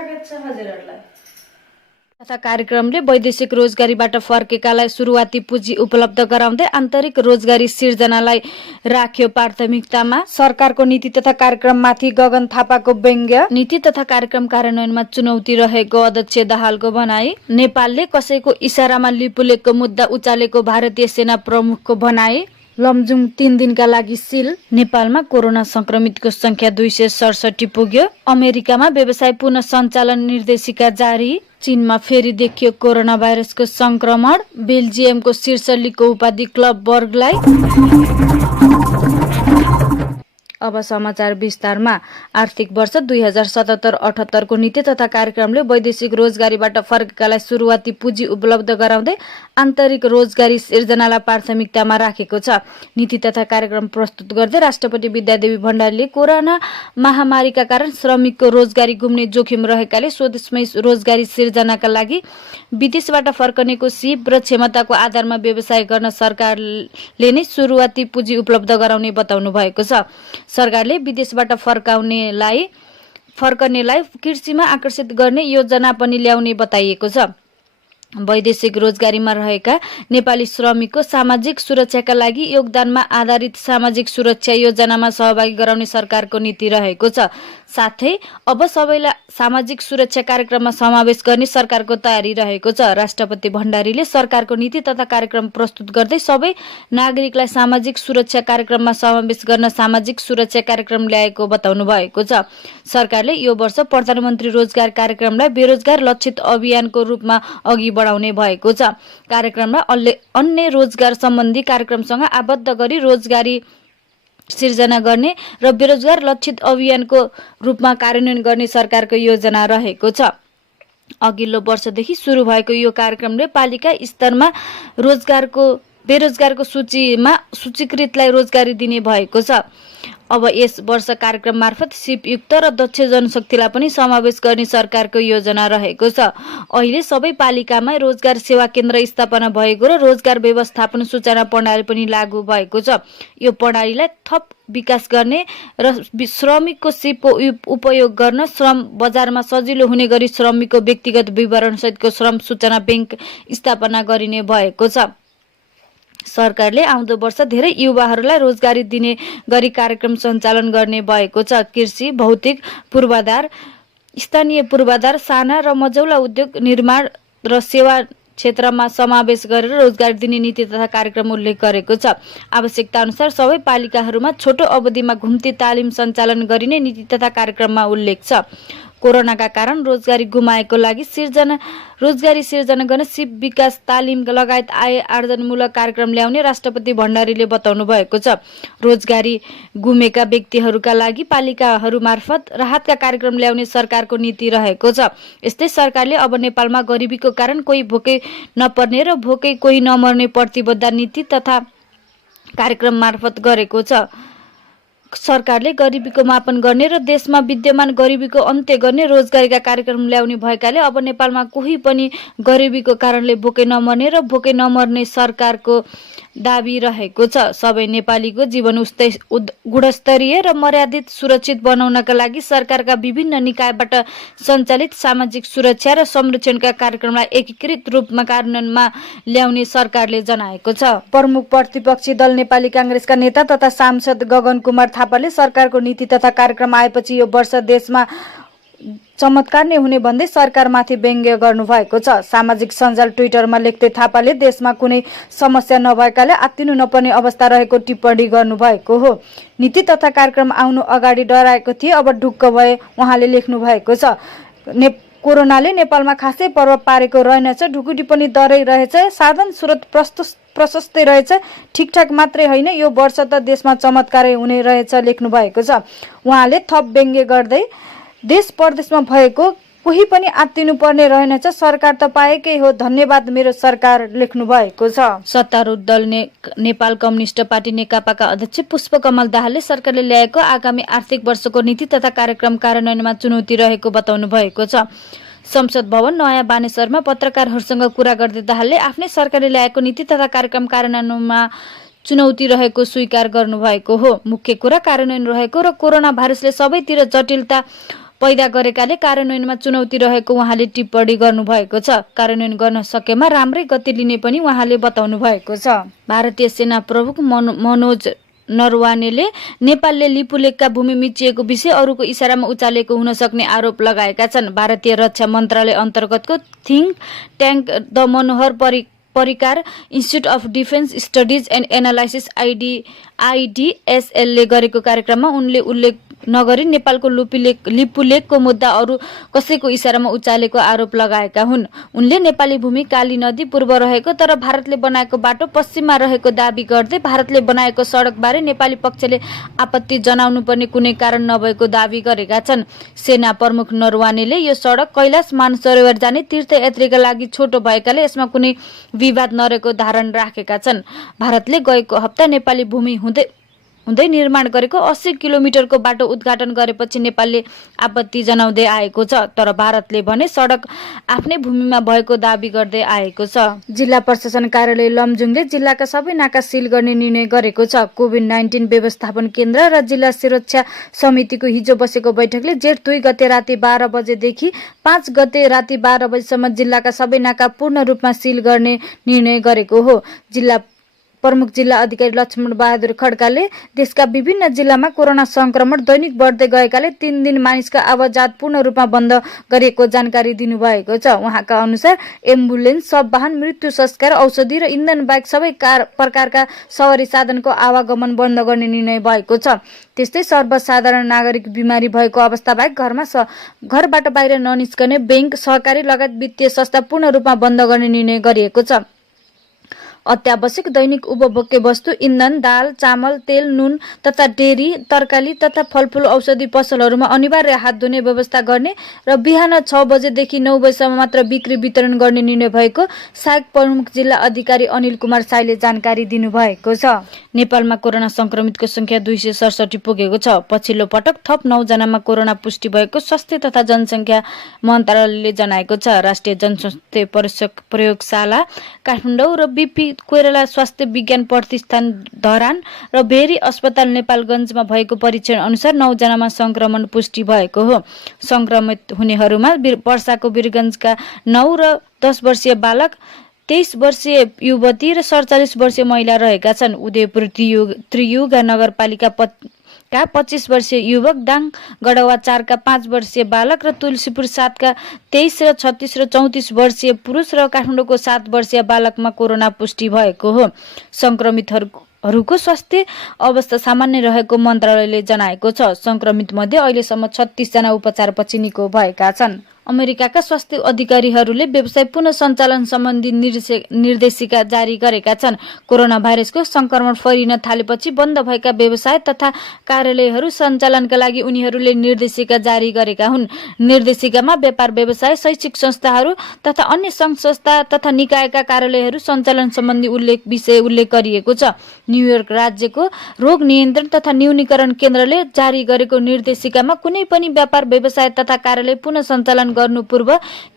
स्वागत छ हजुरहरुलाई। तथा कार्यक्रमले वैदेशिक रोजगारीबाट फर्केकालाई सुरुवाती पुँजी उपलब्ध गराउँदै आन्तरिक रोजगारी सिर्जनालाई राख्यो प्राथमिकतामा। सरकारको नीति तथा कार्यक्रममाथि गगन थापाको व्यङ्ग्य। नीति तथा कार्यक्रम कार्यान्वयनमा चुनौती रहेको अध्यक्ष दाहालको भनाई। नेपालले कसैको इसारामा लिपुलेकको मुद्दा उचालेको भारतीय सेना प्रमुखको भनाई। लमजुङ 3 दिनका लागि सील। नेपालमा कोरोना संक्रमितको संख्या 267 पुग्यो। अमेरिकामा व्यवसाय पुनः सञ्चालन निर्देशिका जारी। चीनमा फेरि देखियो कोरोना भाइरसको संक्रमण। बेल्जियमको शीर्ष लिगको उपाधि क्लब बर्गलाई। अब समाचार विस्तारमा। आर्थिक वर्ष 2077-78 को नीति तथा कार्यक्रमले वैदेशिक रोजगारीबाट फर्केकालाई सुरुवाती पुँजी उपलब्ध गराउँदै आन्तरिक रोजगारी सिर्जनालाई प्राथमिकतामा राखेको छ। नीति तथा कार्यक्रम प्रस्तुत गर्दै राष्ट्रपति विद्यादेवी भण्डारीले कोरोना महामारीका कारण श्रमिकको रोजगारी गुम्ने जोखिम रहेकाले स्वदेशमै रोजगारी सिर्जनाका लागि विदेशबाट फर्कनेको सिप र क्षमताको आधारमा व्यवसाय गर्न सरकारले नै सुरुवाती पुँजी उपलब्ध गराउने बताउनु भएको छ। सरकारले विदेशबाट फर्कनेलाई कृषिमा आकर्षित गर्ने योजना पनि ल्याउने बताइएको छ। वैदेशिक रोजगारीमा रहेका नेपाली श्रमिकको सामाजिक सुरक्षाका लागि योगदानमा आधारित सामाजिक सुरक्षा योजनामा सहभागी गराउने सरकारको नीति रहेको छ। साथै अब सबैलाई सामाजिक सुरक्षा कार्यक्रममा समावेश गर्ने सरकारको तयारी रहेको छ। राष्ट्रपति भण्डारीले सरकारको नीति तथा कार्यक्रम प्रस्तुत गर्दै सबै नागरिकलाई सामाजिक सुरक्षा कार्यक्रममा समावेश गर्न सामाजिक सुरक्षा कार्यक्रम ल्याएको बताउनु भएको छ। सरकारले यो वर्ष प्रधानमन्त्री रोजगार कार्यक्रमलाई बेरोजगार लक्षित अभियानको रूपमा अघि बढाउने भएको छ। कार्यक्रमलाई अन्य रोजगार सम्बन्धी कार्यक्रमसँग आबद्ध गरी रोजगारी सिर्जना गर्ने र बेरोजगार लक्षित अभियानको रूपमा कार्यान्वयन गर्ने सरकारको योजना रहेको छ। अघिल्लो वर्षदेखि सुरु भएको यो कार्यक्रमले पालिका स्तरमा बेरोजगारको सूचीमा सूचीकृतलाई रोजगारी दिने भएको छ। अब यस वर्ष कार्यक्रम मार्फत सिपयुक्त र दक्ष जनशक्तिलाई पनि समावेश गर्ने सरकारको योजना रहेको छ। अहिले सबै पालिकामा रोजगार सेवा केन्द्र स्थापना भएको र रोजगार व्यवस्थापन सूचना प्रणाली पनि लागू भएको छ। यो प्रणालीलाई थप विकास गर्ने र श्रमिकको सिपको उपयोग गर्न श्रम बजारमा सजिलो हुने गरी श्रमिकको व्यक्तिगत विवरण सहितको श्रम सूचना बैंक स्थापना गरिने भएको छ। सरकारले आउँदो वर्ष धेरै युवाहरूलाई रोजगारी दिने गरी कार्यक्रम सञ्चालन गर्ने भएको छ। कृषि, भौतिक पूर्वाधार, स्थानीय पूर्वाधार, साना र मझौला उद्योग, निर्माण र सेवा क्षेत्रमा समावेश गरेर रोजगारी दिने नीति तथा कार्यक्रम उल्लेख गरेको छ। आवश्यकता अनुसार सबै पालिकाहरूमा छोटो अवधिमा घुम्ती तालिम सञ्चालन गरिने नीति तथा कार्यक्रममा उल्लेख छ। कोरोनाका कारण रोजगारी गुमाएको लागि रोजगारी सिर्जना गर्न सिप विकास तालिम लगायत आय आर्जनमूलक कार्यक्रम ल्याउने राष्ट्रपति भण्डारीले बताउनु भएको छ। रोजगारी गुमेका व्यक्तिहरूका लागि पालिकाहरू मार्फत राहतका कार्यक्रम ल्याउने सरकारको नीति रहेको छ। यस्तै सरकारले अब नेपालमा गरिबीको कारण कोही भोकै नपर्ने र भोकै कोही नमर्ने प्रतिबद्धता नीति तथा कार्यक्रम मार्फत गरेको छ। सरकारले गरिबीको मापन गर्ने र देशमा विद्यमान गरिबीको अन्त्य गर्ने रोजगारीका कार्यक्रम ल्याउने भएकाले अब नेपालमा कोही पनि गरिबीको कारणले भोकै नमर्ने र भोकै नमर्ने सरकारको दाबी रहेको छ। सबै नेपालीको जीवन गुणस्तरीय र मर्यादित सुरक्षित बनाउनका लागि सरकारका विभिन्न निकायबाट सञ्चालित सामाजिक सुरक्षा र संरक्षणका कार्यक्रमलाई एकीकृत रूपमा कार्यान्वयनमा ल्याउने सरकारले जनाएको छ। प्रमुख प्रतिपक्षी दल नेपाली कांग्रेसका नेता तथा सांसद गगन कुमार थापाले सरकारको नीति तथा कार्यक्रम आएपछि यो वर्ष देशमा चमत्कार नै हुने भन्दै सरकारमाथि व्यङ्ग्य गर्नुभएको छ। सामाजिक सञ्जाल ट्विटरमा लेख्दै थापाले देशमा कुनै समस्या नभएकाले आत्तिनु नपर्ने अवस्था रहेको टिप्पणी गर्नुभएको हो। नीति तथा कार्यक्रम आउनु अगाडि डराएको थिए, अब ढुक्क भए उहाँले लेख्नु भएको छ। कोरोनाले नेपालमा खासै प्रभाव पारेको रहेनछ, ढुकुटी पनि डरै रहेछ, साधन स्रोत प्रशस्तै रहेछ, ठिकठाक मात्रै होइन, यो वर्ष त देशमा चमत्कारै हुने रहेछ लेख्नु भएको छ। उहाँले थप व्यङ्ग्य गर्दै देश परदेशमा भएको कोही पनि आत्तिनु पर्ने रहेनछ, सरकार त पाएकै हो, धन्यवाद मेरो सरकार लेख्नु भएको छ। सत्तारूढ दल नेपाल कम्युनिस्ट पार्टी नेकपाका अध्यक्ष पुष्पकमल दाहालले सरकारले ल्याएको आगामी आर्थिक वर्षको नीति तथा कार्यक्रम कार्यान्वयनमा चुनौती रहेको बताउनु भएको छ। संसद भवन नयाँ बानेश्वरमा पत्रकारहरूसँग कुरा गर्दै दाहालले आफ्नै सरकारले ल्याएको नीति तथा कार्यक्रम कार्यान्वयनमा चुनौती रहेको स्वीकार गर्नुभएको हो। मुख्य कुरा कार्यान्वयन रहेको र कोरोना भाइरसले सबैतिर जटिलता पैदा गरेकाले कार्यान्वयनमा चुनौती रहेको उहाँले टिप्पणी गर्नुभएको छ। कार्यान्वयन गर्न सकेमा राम्रै गति लिने पनि उहाँले बताउनु भएको छ। भारतीय सेना प्रमुख मनोज नरवानेले नेपालले लिपुलेखका भूमि मिचिएको विषय अरूको इसारामा उचालेको हुन सक्ने आरोप लगाएका छन्। भारतीय रक्षा मन्त्रालय अन्तर्गतको think tank the Manohar Parrikar institute of defence studies and analysis आइडिएसएलले गरेको कार्यक्रममा उनले उल्लेख नगरी नेपालको लिपुलेखको मुद्दा अरू कसैको इसारामा उचालेको आरोप लगाएका हुन्। उनले नेपाली भूमि काली नदी पूर्व रहेको तर भारतले बनाएको बाटो पश्चिममा रहेको दावी गर्दै भारतले बनाएको सडकबारे नेपाली पक्षले आपत्ति जनाउनु पर्ने कुनै कारण नभएको दावी गरेका छन्। सेना प्रमुख नरवानेले यो सडक कैलाश मानसरोवर जाने तीर्थयात्रीका लागि छोटो भएकाले यसमा कुनै विवाद नरहेको धारणा राखेका छन्। भारतले गएको हप्ता नेपाली भूमि हुँदै निर्माण गरेको 80 किलोमिटरको बाटो उद्घाटन गरेपछि नेपालले आपत्ति जनाउँदै आएको छ, तर भारतले भने सडक आफ्नै भूमिमा भएको दावी गर्दै आएको छ। जिल्ला प्रशासन कार्यालय लमजुङले जिल्लाका सबै नाका सिल गर्ने निर्णय गरेको छ। कोभिड-19 व्यवस्थापन केन्द्र र जिल्ला सुरक्षा समितिको हिजो बसेको बैठकले जेठ 2 गते राति 12 बजेदेखि 5 गते राति 12 बजेसम्म जिल्लाका सबै नाका पूर्ण रूपमा सिल गर्ने निर्णय गरेको हो। जिल्ला प्रमुख जिल्ला अधिकारी लक्ष्मण बहादुर खड्काले देशका विभिन्न जिल्लामा कोरोना संक्रमण दैनिक बढ्दै गएकाले 3 दिन मानिसका आवाजात पूर्ण रूपमा बन्द गरिएको जानकारी दिनुभएको छ। उहाँका अनुसार एम्बुलेन्स, सब वाहन, मृत्यु संस्कार, औषधि र इन्धन बाहेक सबै प्रकारका सवारी साधनको आवागमन बन्द गर्ने निर्णय भएको छ। त्यस्तै सर्वसाधारण नागरिक बिमारी भएको अवस्था बाहेक घरबाट बाहिर ननिस्कने, बैंक, सहकारी लगायत वित्तीय संस्था पूर्ण रूपमा बन्द गर्ने निर्णय गरिएको छ। अत्यावश्यक दैनिक उपभोग्य वस्तु, इन्धन, दाल, चामल, तेल, नुन तथा डेरी, तरकारी तथा फलफूल, औषधि पसलहरूमा अनिवार्य हात धुने व्यवस्था गर्ने र बिहान 6 बजेदेखि 9 बजेसम्म मात्र बिक्री वितरण गर्ने निर्णय भएको सहायक प्रमुख जिल्ला अधिकारी अनिल कुमार साईले जानकारी दिनुभएको छ। नेपालमा कोरोना संक्रमितको संख्या 267 पुगेको छ। पछिल्लो पटक थप 9 जनामा कोरोना पुष्टि भएको स्वास्थ्य तथा जनसङ्ख्या मन्त्रालयले जनाएको छ। राष्ट्रिय जनस्वास्थ्य प्रयोगशाला काठमाडौँ र बीपी कोइराला स्वास्थ्य विज्ञान प्रतिष्ठान धरान र भेरी अस्पताल नेपालगञ्जमा भएको परीक्षण अनुसार 9 जनामा संक्रमण पुष्टि भएको हो। संक्रमित हुनेहरूमा वर्षाको वीरगञ्जका 9 र 10 वर्षीय बालक, 23 वर्षीय युवती र 47 वर्षीय महिला रहेका छन्। उदयपुर त्रियुगा नगरपालिका का 25 वर्षीय युवक, डाङ गढवा 4 का 5 वर्षीय बालक र तुलसीपुर 7 का 23 र 36 र 34 वर्षीय पुरुष र काठमाडौँको 7 वर्षीय बालकमा कोरोना पुष्टि भएको हो। संक्रमितहरूको स्वास्थ्य अवस्था सामान्य रहेको मन्त्रालयले जनाएको छ। संक्रमित मध्ये अहिलेसम्म 36 जना उपचारपछि निको भएका छन्। अमेरिकाका स्वास्थ्य अधिकारीहरूले व्यवसाय पुनः सञ्चालन सम्बन्धी निर्देशिका जारी गरेका छन्। कोरोना भाइरसको संक्रमण फैलिन थालेपछि बन्द भएका व्यवसाय तथा कार्यालयहरू सञ्चालनका लागि उनीहरूले निर्देशिका जारी गरेका हुन्। निर्देशिकामा व्यापार व्यवसाय, शैक्षिक संस्थाहरू तथा अन्य सङ्घ संस्था तथा निकायका कार्यालयहरू सञ्चालन सम्बन्धी उल्लेख गरिएको छ। न्युयोर्क राज्यको रोग नियन्त्रण तथा न्यूनीकरण केन्द्रले जारी गरेको निर्देशिकामा कुनै पनि व्यापार व्यवसाय तथा कार्यालय पुनः सञ्चालन गर्नु पूर्व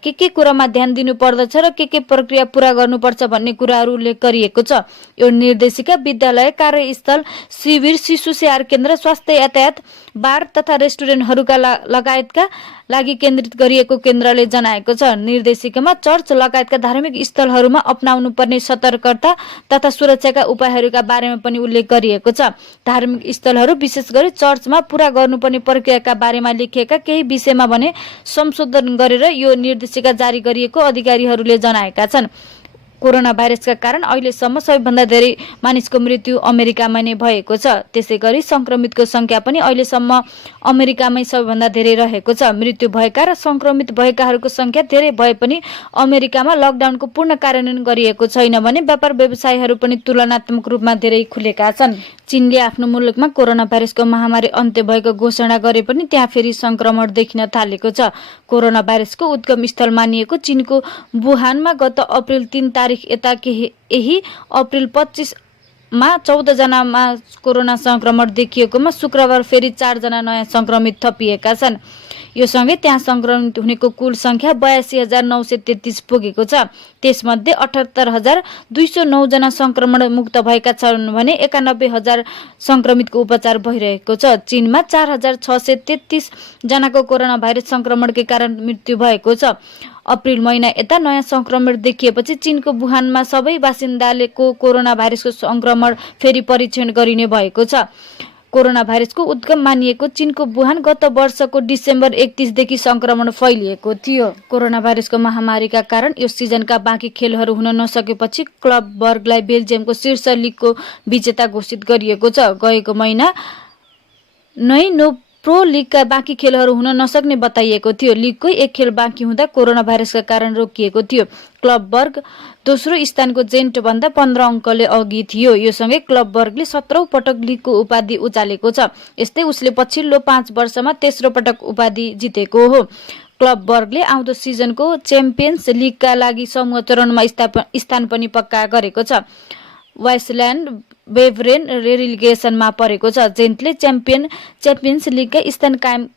के कुरामा ध्यान दिनु पर्दछ र के प्रक्रिया पूरा गर्नुपर्छ भन्ने कुराहरू उल्लेख गरिएको छ। यो निर्देशिका विद्यालय, कार्यस्थल, शिविर, शिशु स्याहार केन्द्र, स्वास्थ्य यातायात, बार तथा रेस्टुरेन्टहरूका लगायतका लागि केन्द्रित गरिएको केन्द्रले जनाएको छ। निर्देशिकामा चर्च लगायतका धार्मिक स्थलहरूमा अपनाउनु पर्ने सतर्कता तथा सुरक्षाका उपायहरूका बारेमा पनि उल्लेख गरिएको छ। धार्मिक स्थलहरू विशेष गरी चर्चमा पूरा गर्नुपर्ने प्रक्रियाका बारेमा लेखिएका केही विषयमा भने संशोधन गरेर यो निर्देशिका जारी गरिएको अधिकारीहरूले जनाएका छन्। कोरोना भाइरसका कारण अहिलेसम्म सबैभन्दा धेरै मानिसको मृत्यु अमेरिकामा नै भएको छ। त्यसै गरी संक्रमितको संख्या पनि अहिलेसम्म अमेरिकामै सबैभन्दा धेरै रहेको छ। मृत्यु भएका र संक्रमित भएकाहरूको संख्या धेरै भए पनि अमेरिकामा लकडाउनको पूर्ण कार्यान्वयन गरिएको छैन भने व्यापार व्यवसायहरू पनि तुलनात्मक रूपमा धेरै खुलेका छन्। चीनले आफ्नो मुलुकमा कोरोना भाइरसको महामारी अन्त्य भएको घोषणा गरे पनि त्यहाँ फेरि संक्रमण देखिन थालेको छ। कोरोना भाइरसको उद्गम स्थल मानिएको चीनको वुहानमा गत अप्रिल 3 तारिक यता यही अप्रिल 25 मा 14 जनामा कोरोना संक्रमण देखिएकोमा शुक्रबार फेरि 4 जना नयाँ संक्रमित थपिएका छन्। यो सँगै त्यहाँ संक्रमित हुनेको कुल संख्या 82,933 पुगेको छ। त्यसमध्ये 78,209 जना संक्रमण मुक्त भएका छन् भने 91,000 संक्रमितको उपचार भइरहेको छ। चीनमा 4,633 जनाको कोरोना भाइरस संक्रमणकै कारण मृत्यु भएको छ। अप्रिल महिना यता नयाँ संक्रमण देखिएपछि चीनको वुहानमा सबै बासिन्दाको कोरोना भाइरसको संक्रमण फेरि परीक्षण गरिने भएको छ। कोरोना भाइरसको उद्गम मानिएको चीनको वुहान गत वर्षको डिसेम्बर 31 देखि संक्रमण फैलिएको थियो। कोरोना भाइरसको महामारीका कारण यो सिजनका बाँकी खेलहरू हुन नसकेपछि क्लब वर्गलाई बेल्जियमको शीर्ष लिगको विजेता घोषित गरिएको छ। गएको महिना नै प्रो लिगका बाँकी खेलहरू हुन नसक्ने बताइएको थियो। लिगकै एक खेल बाँकी हुँदा कोरोना भाइरसका कारण रोकिएको थियो। क्लब वर्ग दोस्रो स्थानको जेन्ट भन्दा 15 अङ्कले अघि थियो। यो सँगै क्लब वर्गले 17औं पटक लिगको उपाधि उचालेको छ। यस्तै उसले पछिल्लो 5 वर्षमा तेस्रो पटक उपाधि जितेको हो। क्लब वर्गले आउँदो सिजनको च्याम्पियन्स लिगका लागि समूह चरणमा स्थान पनि पक्का गरेको छ। वाइसल्यान्ड बेभरेन रेलिगेसनमा परेको छ। जेन्टले च्याम्पियन्स लिगका स्थान कायम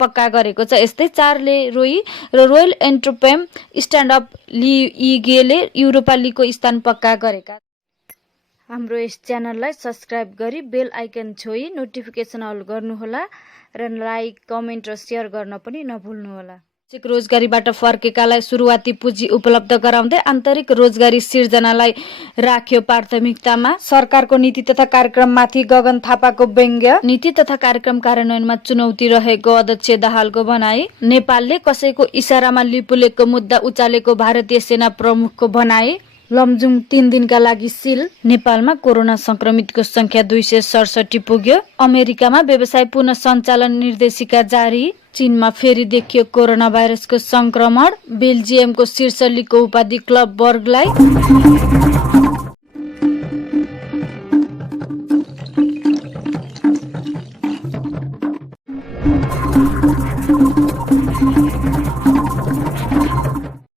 पक्का गरेको छ। यस्तै चार्ले रोई र रोयल एन्ट्रोपेम स्ट्यान्ड अप लिगले युरोपा लिगको स्थान पक्का गरेका। हाम्रो यस च्यानललाई सब्स्क्राइब गरी बेल आइकन छोई नोटिफिकेसन अल गर्नुहोला र लाइक, कमेन्ट र सेयर गर्न पनि नभुल्नुहोला। रोजगारीबाट फर्केकालाई सुरुवाती पुँजी उपलब्ध गराउँदै आन्तरिक रोजगारी सिर्जनालाई राख्यो प्राथमिकतामा। सरकारको नीति तथा कार्यक्रममाथि गगन थापाको व्यङ्ग्य। नीति तथा कार्यक्रम कार्यान्वयनमा चुनौती रहेको अध्यक्ष दाहालको भनाई। नेपालले कसैको इसारामा लिपुलेकको मुद्दा उचालेको भारतीय सेना प्रमुखको भनाई। लमजुङ 3 दिनका लागि सिल। नेपालमा कोरोना संक्रमितको संख्या 267 पुग्यो। अमेरिकामा व्यवसाय पुनः सञ्चालन निर्देशिका जारी। चीनमा फेरि देखियो कोरोना भाइरसको संक्रमण। बेल्जियमको शीर्ष लिगको उपाधि क्लब वर्गलाई।